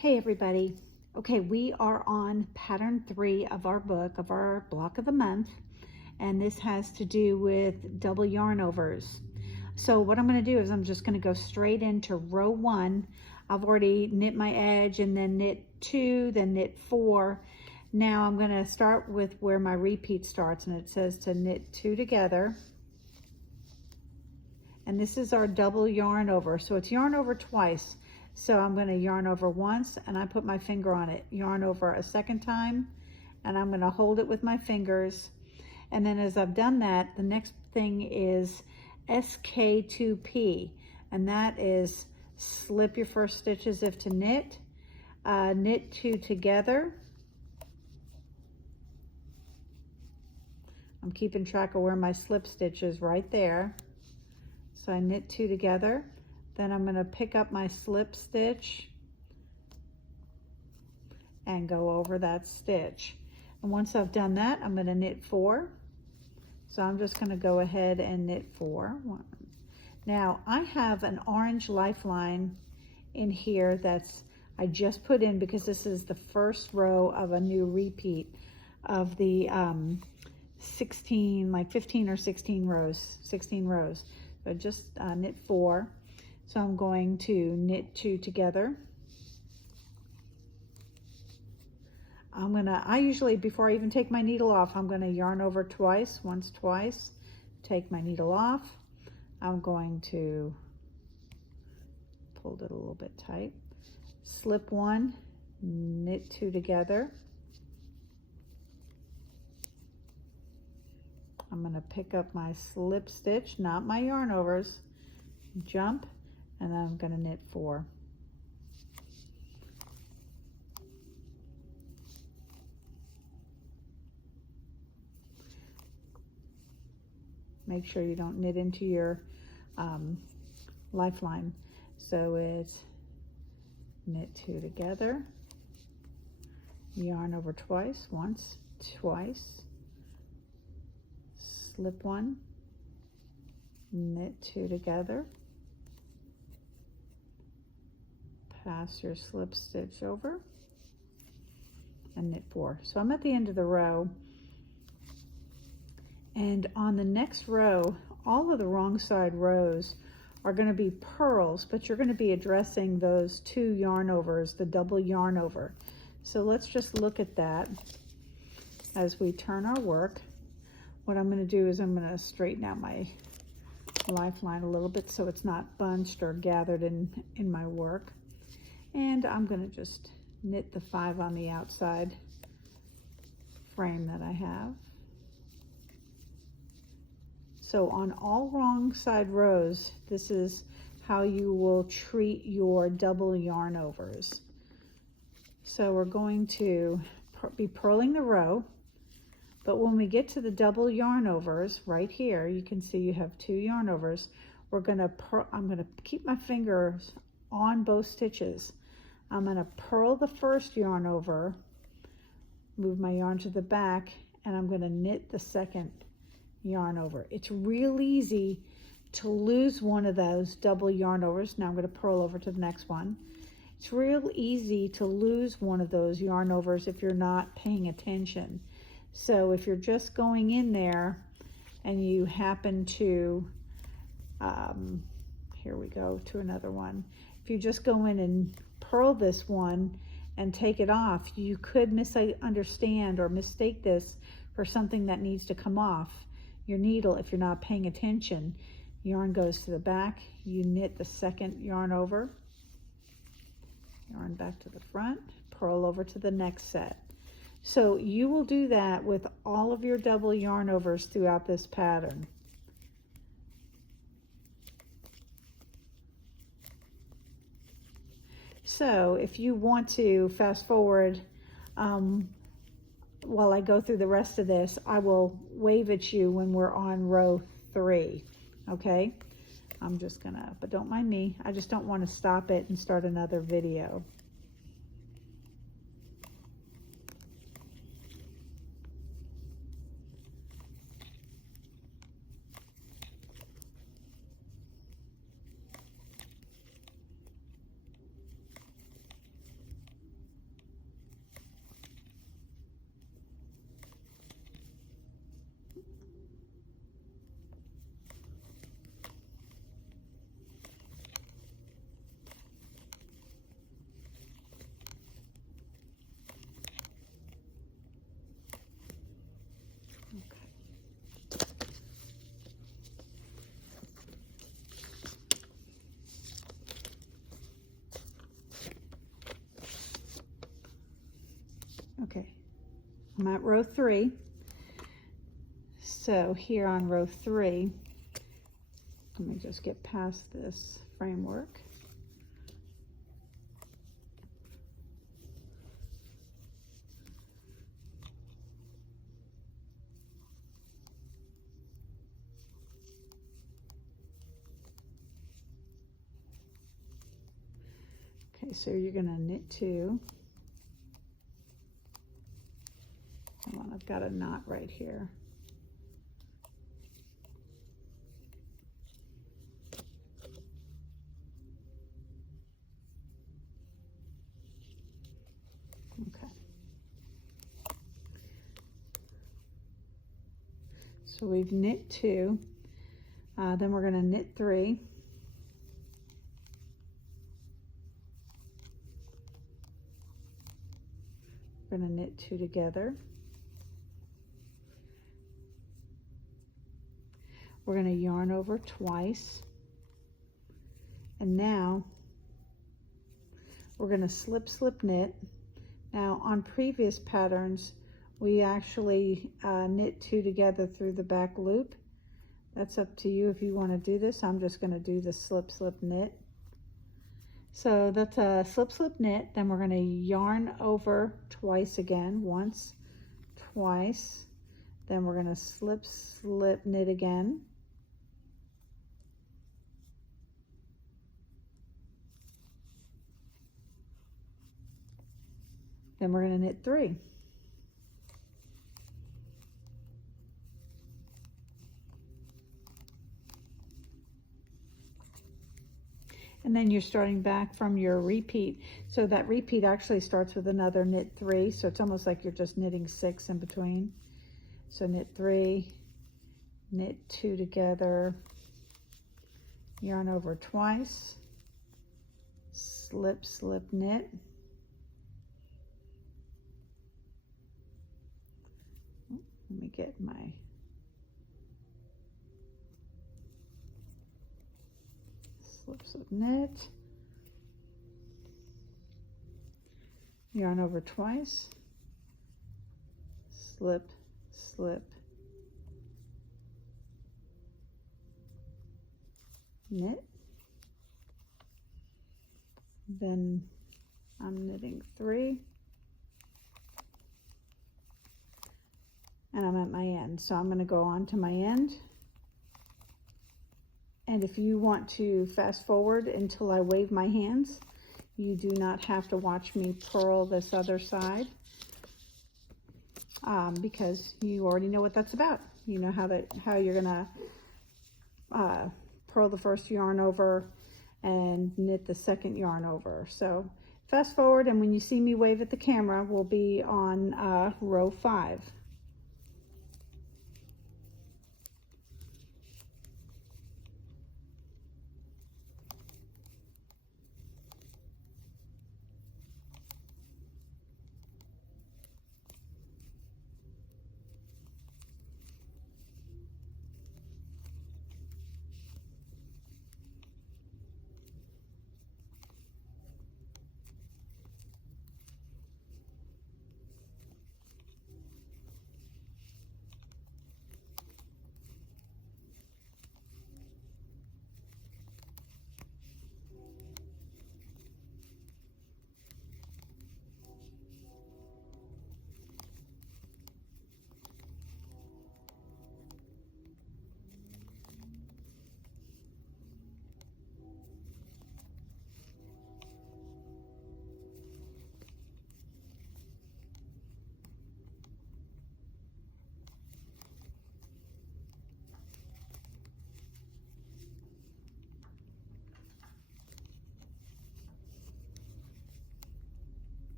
Hey everybody. Okay, we are on pattern 3 of our book, of our block of the month, and this has to do with double yarn overs. So what I'm going to do is I'm just going to go straight into row 1. I've already knit my edge and then knit 2, then knit 4. Now I'm going to start with where my repeat starts, and it says to knit 2 together. And this is our double yarn over, so it's yarn over twice. So I'm going to yarn over once and I put my finger on it, yarn over a second time, and I'm going to hold it with my fingers. And then as I've done that, the next thing is SK2P, and that is slip your first stitch as if to knit, knit 2 together. I'm keeping track of where my slip stitch is right there. So I knit 2 together. Then I'm going to pick up my slip stitch and go over that stitch. And once I've done that, I'm going to knit 4. So I'm just going to go ahead and knit 4. Now I have an orange lifeline in here that's I just put in because this is the first row of a new repeat of the 16, like 15 or 16 rows, 16 rows. So just knit 4. So I'm going to knit 2 together. I usually, before I even take my needle off, I'm going to yarn over twice, once, twice, take my needle off. I'm going to pull it a little bit tight, slip 1, knit 2 together. I'm going to pick up my slip stitch, not my yarn overs, jump, and then I'm going to knit 4. Make sure you don't knit into your lifeline. So it's knit 2 together, yarn over twice, once, twice, slip 1, knit 2 together, pass your slip stitch over, and knit 4. So I'm at the end of the row, and on the next row, all of the wrong side rows are going to be purls, but you're going to be addressing those 2 yarn overs, the double yarn over. So let's just look at that as we turn our work. What I'm going to do is I'm going to straighten out my lifeline a little bit so it's not bunched or gathered in my work. And I'm going to just knit the 5 on the outside frame that I have. So on all wrong side rows, this is how you will treat your double yarn overs. So we're going to be purling the row, but when we get to the double yarn overs right here, you can see you have 2 yarn overs. I'm going to keep my fingers on both stitches. I'm going to purl the first yarn over, move my yarn to the back, and I'm going to knit the second yarn over. It's real easy to lose one of those double yarn overs. Now I'm going to purl over to the next one. It's real easy to lose one of those yarn overs if you're not paying attention. So if you're just going in there and you happen to, here we go to another one. If you just go in and purl this one and take it off, you could misunderstand or mistake this for something that needs to come off your needle if you're not paying attention. Yarn goes to the back, you knit the second yarn over, yarn back to the front, purl over to the next set. So you will do that with all of your double yarn overs throughout this pattern. So if you want to fast forward while I go through the rest of this, I will wave at you when we're on row 3, okay? I'm just gonna, but don't mind me, I just don't want to stop it and start another video. Okay, I'm at row 3. So here on row 3, let me just get past this framework. Okay, so you're going to knit 2. Hold on, I've got a knot right here. Okay. So we've knit 2, then we're going to knit 3. We're going to knit 2 together. We're going to yarn over twice. And now we're going to slip, slip, knit. Now on previous patterns, we actually knit 2 together through the back loop. That's up to you if you want to do this. I'm just going to do the slip, slip, knit. So that's a slip, slip, knit. Then we're going to yarn over twice again, once, twice. Then we're going to slip, slip, knit again. Then we're going to knit 3. And then you're starting back from your repeat. So that repeat actually starts with another knit 3. So it's almost like you're just knitting 6 in between. So knit 3, knit 2 together, yarn over twice, slip, slip, knit. Let me get my slip, slip, knit, yarn over twice, slip, slip, knit. Then I'm knitting 3, and I'm at my end. So I'm going to go on to my end. And if you want to fast forward until I wave my hands, you do not have to watch me purl this other side, because you already know what that's about. You know how you're gonna purl the first yarn over and knit the second yarn over. So fast forward, and when you see me wave at the camera, we'll be on row 5.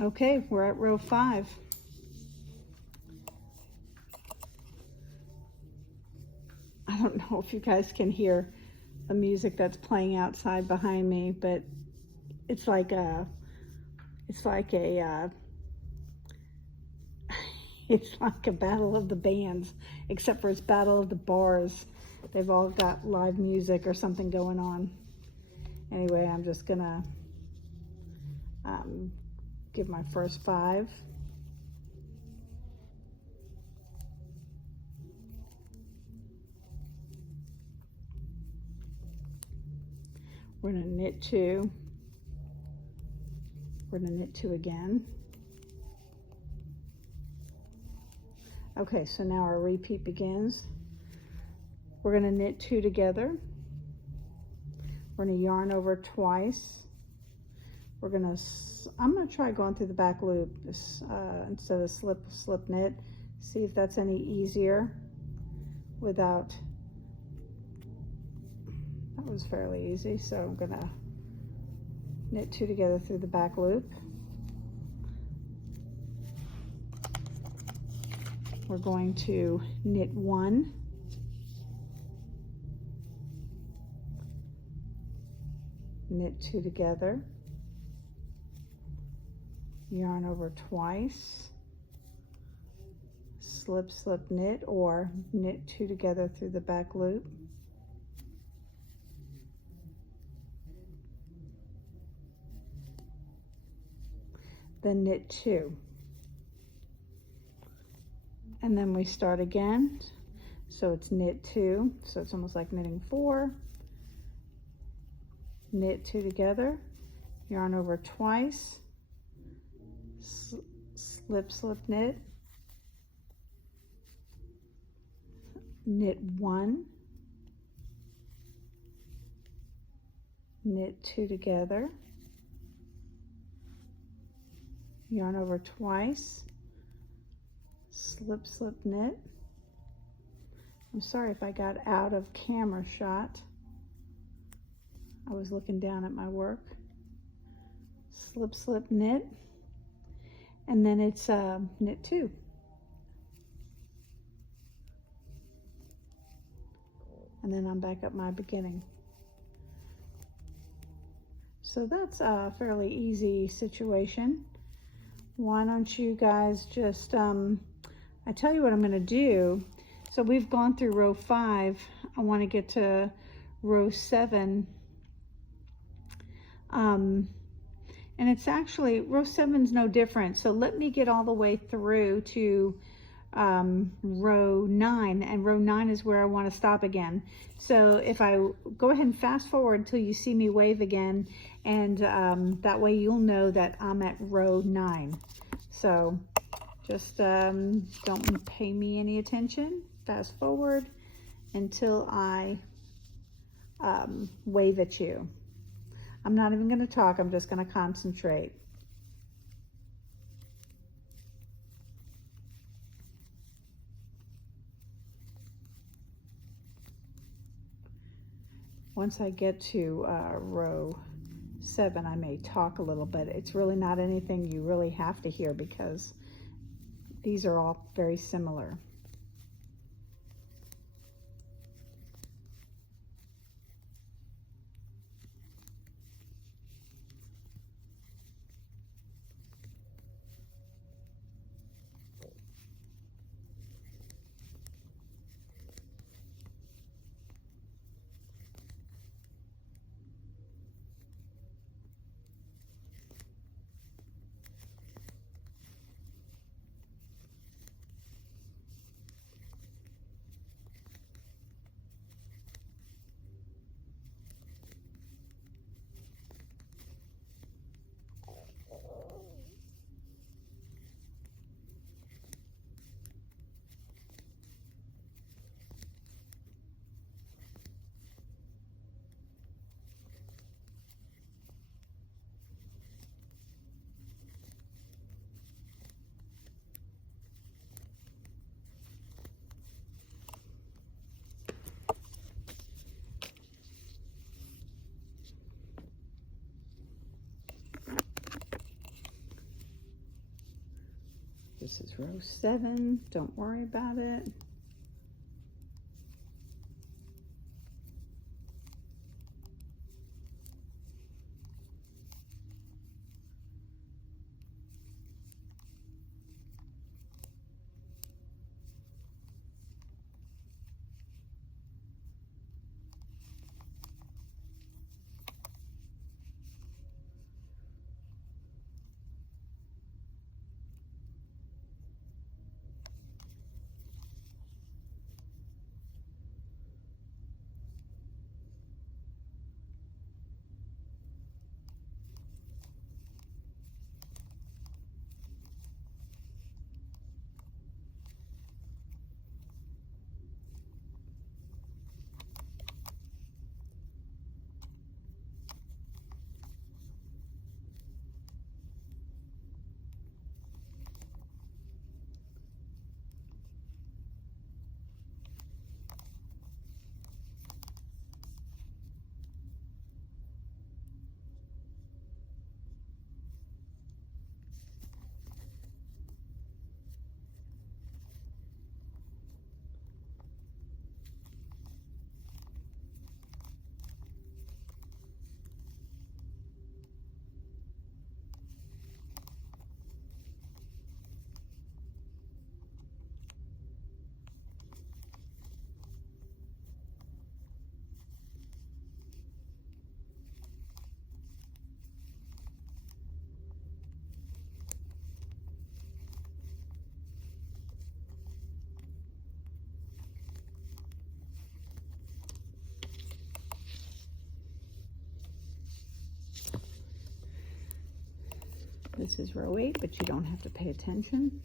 Okay, we're at row 5. know if you guys can hear the music that's playing outside behind me, but it's like a it's like a battle of the bands, except for it's battle of the bars. They've all got live music or something going on. Anyway, I'm just gonna give my first 5. We're gonna knit 2. We're gonna knit 2 again. Okay, so now our repeat begins. We're gonna knit 2 together. We're gonna yarn over twice. I'm gonna try going through the back loop instead of slip knit. See if that's any easier without, that was fairly easy. So I'm gonna knit 2 together through the back loop. We're going to knit 1, knit 2 together, yarn over twice, slip knit, or knit 2 together through the back loop, then knit 2, and then we start again. So it's knit 2, so it's almost like knitting 4, knit 2 together, yarn over twice, slip knit, knit 1, knit 2 together, yarn over twice, slip knit. I'm sorry if I got out of camera shot. I was looking down at my work. Slip knit, and then it's knit 2. And then I'm back at my beginning. So that's a fairly easy situation. Why don't you guys just, I tell you what I'm gonna do. So we've gone through row 5. I wanna get to row 7. And it's actually, row 7's no different. So let me get all the way through to row 9, and row 9 is where I want to stop again. So if I go ahead and fast forward until you see me wave again, and that way you'll know that I'm at row 9. So just don't pay me any attention. Fast forward until I wave at you. I'm not even going to talk, I'm just going to concentrate. Once I get to row 7, I may talk a little bit. It's really not anything you really have to hear because these are all very similar. This is row 7, don't worry about it. This is row 8, but you don't have to pay attention.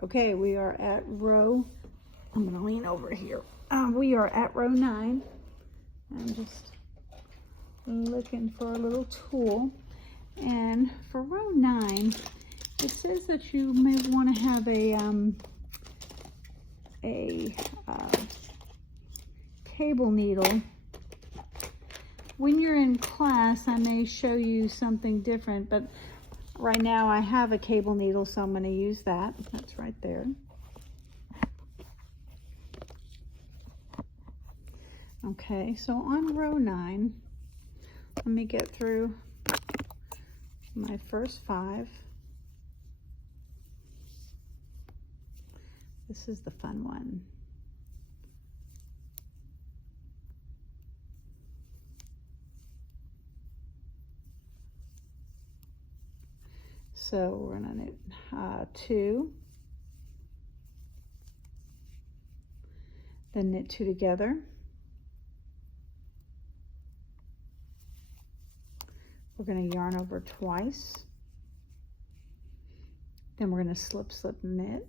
Okay, we are at row, I'm gonna lean over here. We are at row 9. I'm just looking for a little tool. And for row 9, it says that you may want to have a cable needle. When you're in class, I may show you something different, but right now I have a cable needle, so I'm going to use that. That's right there. Okay, so on row 9, let me get through my first 5. This is the fun one. So we're gonna knit 2, then knit 2 together. We're going to yarn over twice. Then we're going to slip, slip, knit.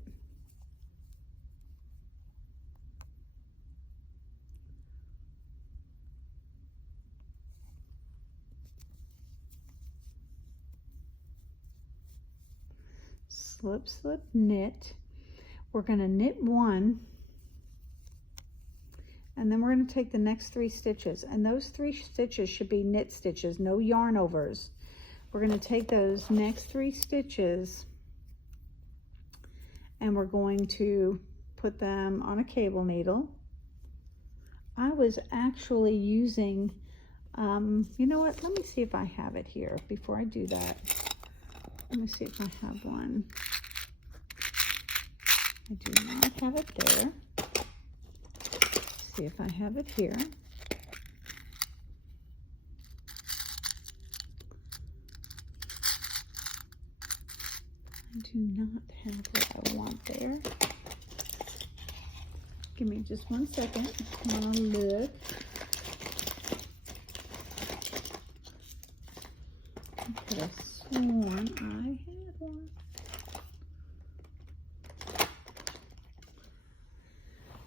Slip, slip, knit. We're going to knit 1. And then we're going to take the next 3 stitches, and those 3 stitches should be knit stitches, no yarn overs. We're going to take those next 3 stitches and we're going to put them on a cable needle. I was actually using, you know what, let me see if I have it here before I do that. Let me see if I have one. I do not have it there. See if I have it here. I do not have what I want there. Give me just 1 second. I'm gonna look. I could have sworn I had one.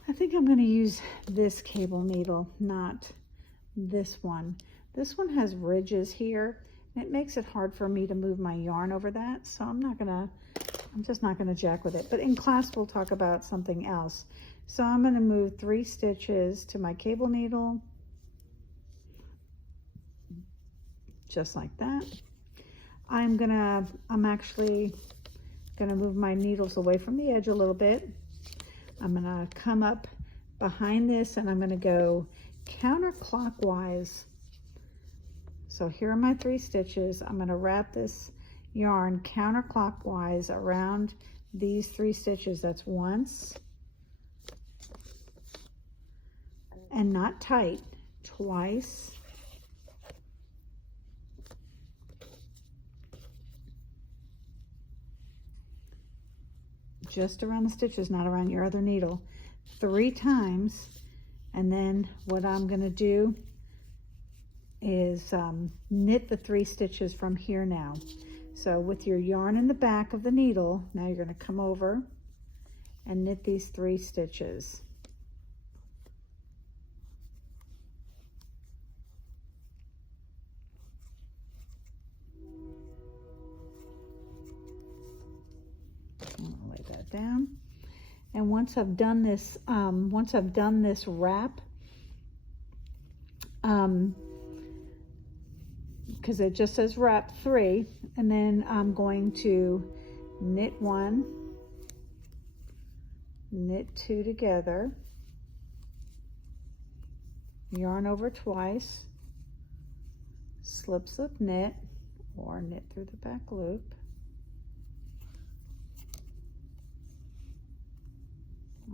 I think I'm going to use this cable needle, not this one. This one has ridges here, and it makes it hard for me to move my yarn over that, so I'm just not going to jack with it. But in class, we'll talk about something else. So I'm going to move 3 stitches to my cable needle, just like that. I'm actually gonna move my needles away from the edge a little bit. I'm gonna come up behind this and I'm gonna go counterclockwise. So here are my 3 stitches. I'm gonna wrap this yarn counterclockwise around these 3 stitches. That's once, and not tight, twice, just around the stitches, not around your other needle, 3 times. And then what I'm going to do is knit the 3 stitches from here now. So with your yarn in the back of the needle, now you're going to come over and knit these 3 stitches. Lay that down. And once I've done this, wrap, because it just says wrap 3, and then I'm going to knit 1, knit 2 together, yarn over twice, slip, slip, knit, or knit through the back loop.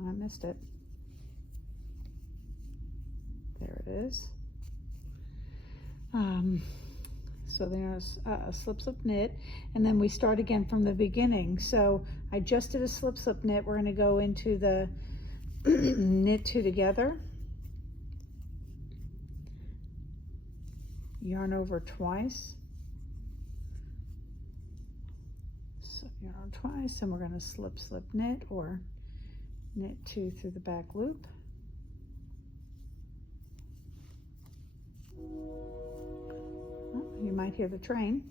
I missed it. There it is. So there's a slip, slip, knit, and then we start again from the beginning. So I just did a slip, slip, knit. We're going to go into the knit 2 together, yarn over twice, so yarn over twice, and we're going to slip, slip, knit, or knit 2 through the back loop. Oh, you might hear the train.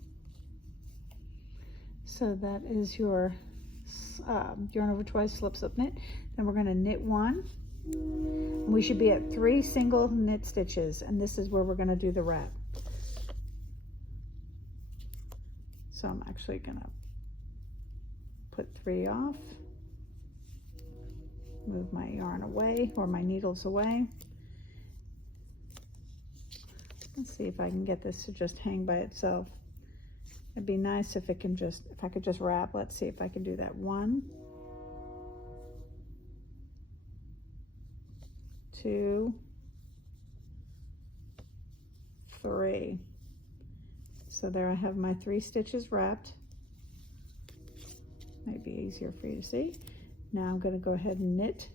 So that is your yarn over twice, slip, slip, knit. Then we're going to knit 1. We should be at 3 single knit stitches, and this is where we're going to do the wrap. So I'm actually going to put 3 off. Move my yarn away, or my needles away. Let's see if I can get this to just hang by itself. It'd be nice if I could just wrap. Let's see if I can do that. 1, 2, 3. So there I have my 3 stitches wrapped. Might be easier for you to see. Now I'm going to go ahead and knit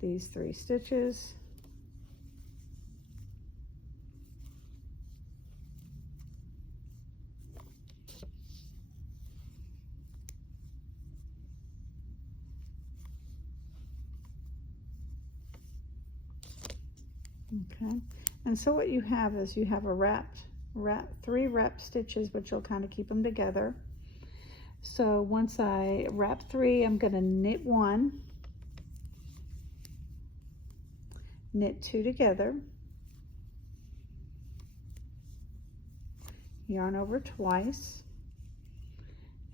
these 3 stitches. Okay, and so what you have is you have a 3 wrap stitches, which will kind of keep them together. So once I wrap 3, I'm going to knit 1, knit 2 together, yarn over twice,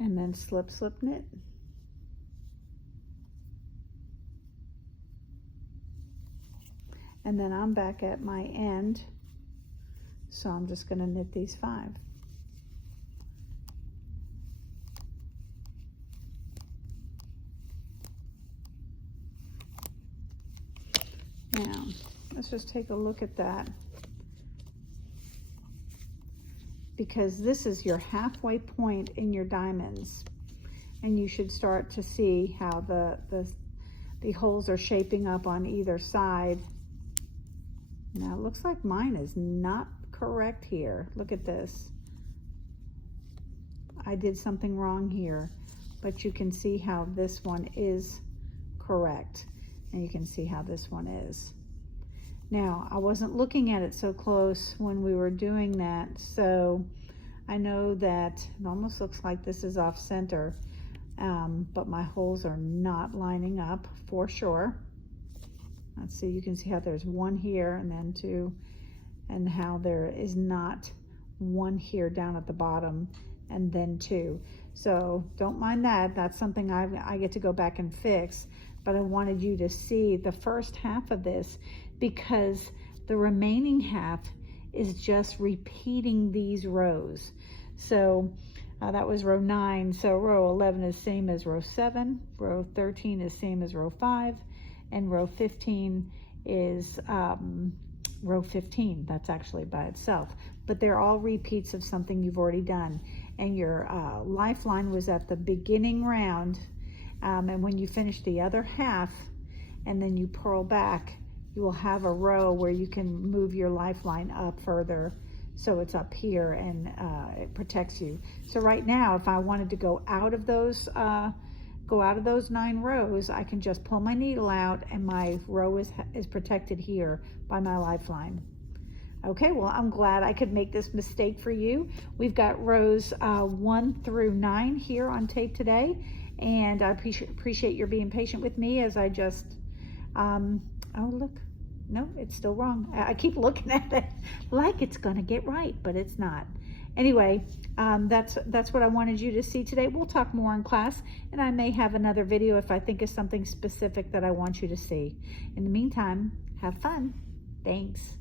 and then slip, slip, knit. And then I'm back at my end, so I'm just going to knit these 5. Now, let's just take a look at that, because this is your halfway point in your diamonds, and you should start to see how the holes are shaping up on either side. Now, it looks like mine is not correct here. Look at this. I did something wrong here, but you can see how this one is correct. And you can see how this one is. Now, I wasn't looking at it so close when we were doing that, so I know that it almost looks like this is off center, but my holes are not lining up for sure. Let's see, you can see how there's 1 here and then 2, and how there is not 1 here down at the bottom, and then 2. So don't mind that. That's something I get to go back and fix. But I wanted you to see the first half of this, because the remaining half is just repeating these rows. So that was row 9. So row 11 is same as row 7. Row 13 is same as row 5. And row 15 is row 15. That's actually by itself. But they're all repeats of something you've already done. And your lifeline was at the beginning round. And when you finish the other half and then you purl back, you will have a row where you can move your lifeline up further, so it's up here, and it protects you. So right now, if I wanted to go out of those 9 rows, I can just pull my needle out, and my row is protected here by my lifeline. Okay, well, I'm glad I could make this mistake for you. We've got rows 1 through 9 here on tape today, and I appreciate your being patient with me as I just, oh, look, no, it's still wrong. I keep looking at it like it's gonna get right, but it's not. Anyway, that's what I wanted you to see today. We'll talk more in class, and I may have another video if I think of something specific that I want you to see. In the meantime, have fun. Thanks.